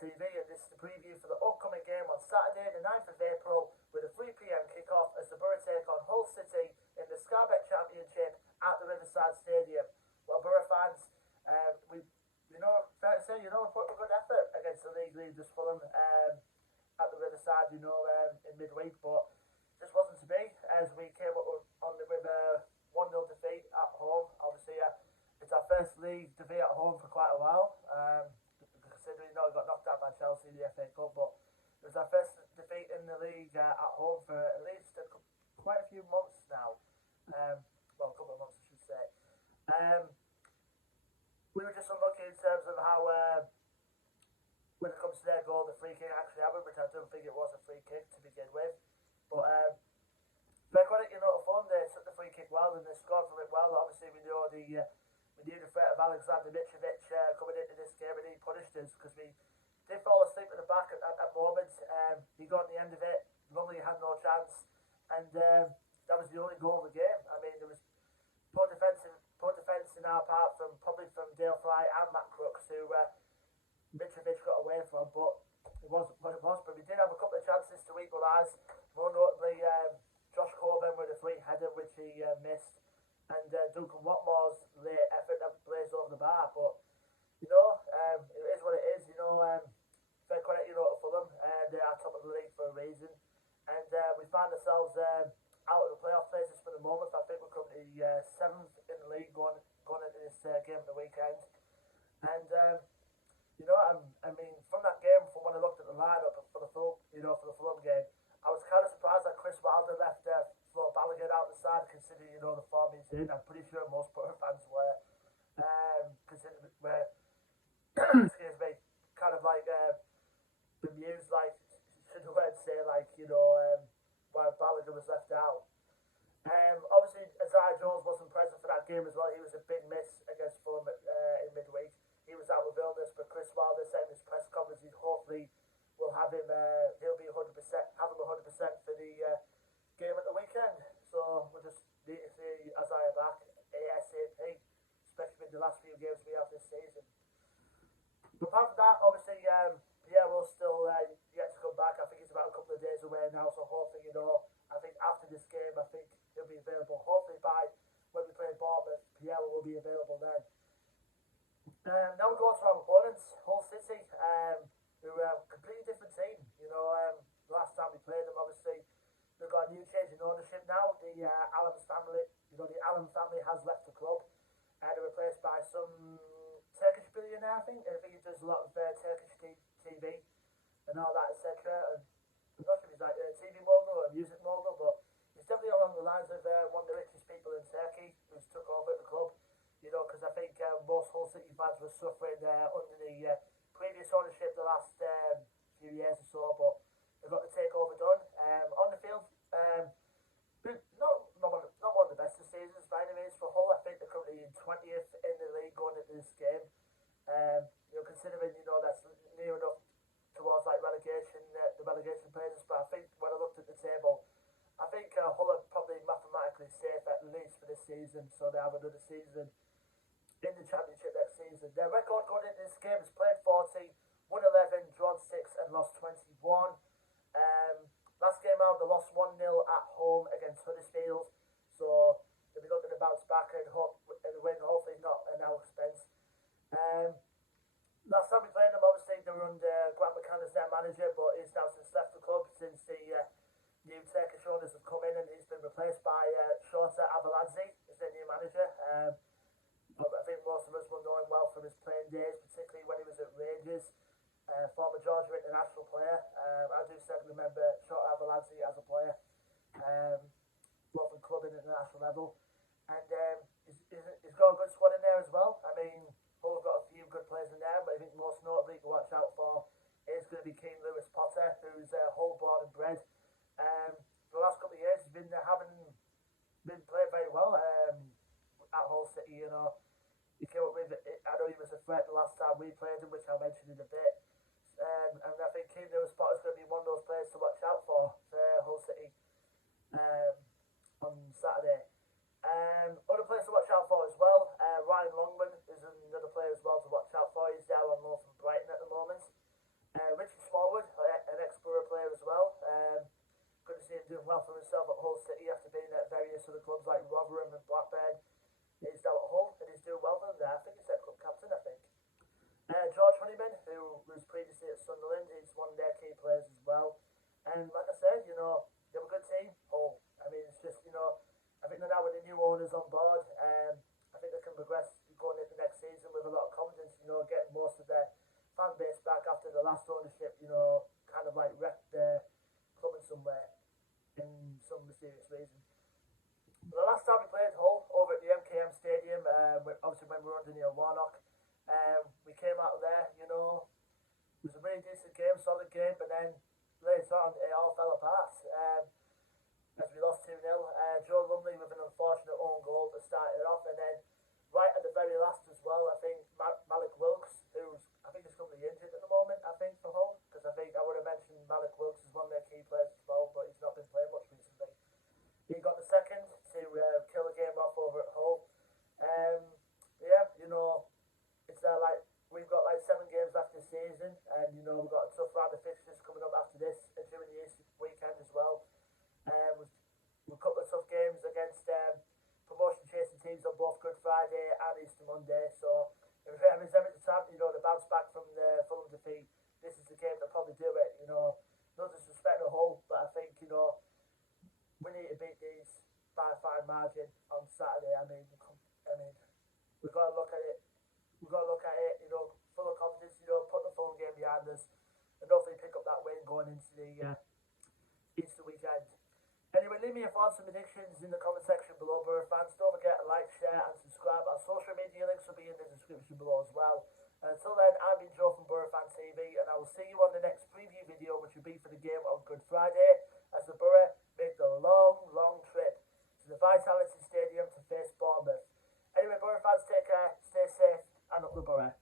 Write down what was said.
TV, and this is the preview for the upcoming game on Saturday, the 9th of April, with a 3 p.m. kick-off as the Boro take on Hull City in the Scarbet Championship at the Riverside Stadium. Well, Boro fans, fair to say, we put a good effort against the league leaders Fulham at the Riverside, in midweek, but just wasn't to be, as we came up with a 1-0 defeat at home. Obviously, it's our first league defeat at home for quite a while, considering we got knocked out by Chelsea in the FA Cup, but it was our first defeat in the league at home for at least quite a few months now. A couple of months, I should say. We were just unlucky in terms of how, when it comes to their goal, the free kick actually happened, which I don't think it was a free kick to begin with. But fair credit, to Fulham, they took the free kick well and they scored from it well. Obviously, we knew the threat of Alexander Mitrovic coming into this game, and he punished us because we did fall asleep at the back at moments. He got on the end of it. Lumley had no chance, and that was the only goal of the game. I mean, there was poor defence in our part from Dale Fry and Matt Crooks, who Mitrovic got away from, but it wasn't what it was. But we did have a couple of chances to equalise, more notably Josh Corbin with a free header which he missed, and Duncan Watmore's late effort that blazed over the bar. But it is what it is. Fair credit to Fulham. They are top of the league for a reason, and we find ourselves out of the playoff places for the moment. I think we're currently 7th in the league going into this game at the weekend. And from that game, from when I looked at the lineup for the Fulham game, I was kind of surprised that Chris Wilder left Flo Balogun out the side, considering the form he's in. I'm pretty sure most Boro fans were excuse me, kind of like bemused, like should the word say, why Balogun was left out. Obviously, Isaiah Jones wasn't present for that game as well. He was a big miss against Fulham in midweek. He was out with illness, but Chris Wilder said in his press conference hopefully will have him. He'll be 100%, have him 100% for the game at the weekend. So we'll just need to see Isaiah back ASAP, especially in the last few games we have this season. But apart from that, obviously, Pierre will still yet to come back. I think he's about a couple of days away now, so hopefully, I think after this game, I think he'll be available. Hopefully by when we play Bournemouth, Pierre will be available then. Now we go on to our opponents, Hull City, who are a completely different team. Last time we played them, obviously, they've got a new change in ownership now. The Allen family has left the club, and they're replaced by some Turkish billionaire, I think. He does a lot of Turkish TV and all that, etc. And I'm not sure if he's like a TV mogul or a music mogul, but he's definitely along the lines of one of the richest people in Turkey who's took over the club. Because I think most Hull City fans were suffering under the previous ownership the last few years or so, but they've got the takeover done. On the field, not one of the best of seasons by any means for Hull. I think they're currently in 20th in the league going into this game. Considering that's near enough towards like relegation, the relegation places. But I think when I looked at the table, I think Hull are probably mathematically safe at least for this season, so they have another season in the Championship next season. Their record going into this game is played 40, won 11, drawn 6 and lost 21. Last game out, they lost 1-0 at home against Huddersfield, so they'll be looking to bounce back and win, hopefully not at our expense. Last time we played them, obviously, they were under Grant McCann as their manager, but he's now since left the club since the new Turkish owners have come in, and he's been replaced by Shota Avaladze as their new manager. I think most of us will know him well from his playing days, particularly when he was at Rangers, former Georgia international player. I do certainly remember Shota Avaladze as a player, both in club and international level. And he's got a good squad in there as well. I mean, Hull have got a few good players in there, but I think most notably to watch out for is going to be Keane Lewis Potter, who's Hull born and bred. For the last couple of years, he's been playing very well at Hull City. He came up with, I know he was a threat the last time we played him, which I'll mention in a bit. And I think Keane Lewis Potter is going to be one of those players to watch out for Hull City on Saturday. Other players to watch out for as well. Ryan Longman is another player as well to watch out for. He's there on loan from Brighton at the moment. getting most of their fan base back after the last ownership, kind of like wrecked the club in some way, in some mysterious reason. The last time we played Hull over at the MKM Stadium, obviously when we were under Neil Warnock, we came out of there, it was a really decent game, solid game, but then later on it all fell apart as we lost 2-0. Joe Lumley with an unfortunate own goal to start it off, and then right at the very last as well, I think Malik Wilks, who's I think is currently injured at the moment, I think for Hull, because I think I would have mentioned Malik Wilks as one of their key players as well, but he's not been playing much recently. He got the second to kill the game off over at Hull. Yeah, it's like we've got like 7 games left this season, and we've got a tough round of fixtures coming up after this during the Easter weekend as well. We've a couple of tough games against promotion chasing teams on both Good Friday and Easter Monday, so if it's ever the time to bounce back from the Fulham defeat, this is the game to probably do it. No disrespect to Hull, but I think we need to beat these by a fine margin on Saturday. I mean, we've got to look at it. We've got to look at it, full of confidence. Put the Fulham game behind us, and hopefully pick up that win going into the Easter weekend. Anyway, leave me your thoughts and predictions in the comment section below, Boro fans. Don't forget to like, share, and subscribe. Our social media links will be in the description below as well. Until then, I've been Joe from Boro Fan TV, and I will see you on the next preview video, which will be for the game on Good Friday, as the Boro make the long trip to the Vitality Stadium to face Bournemouth. Anyway, Boro fans, take care, stay safe, and up the Boro.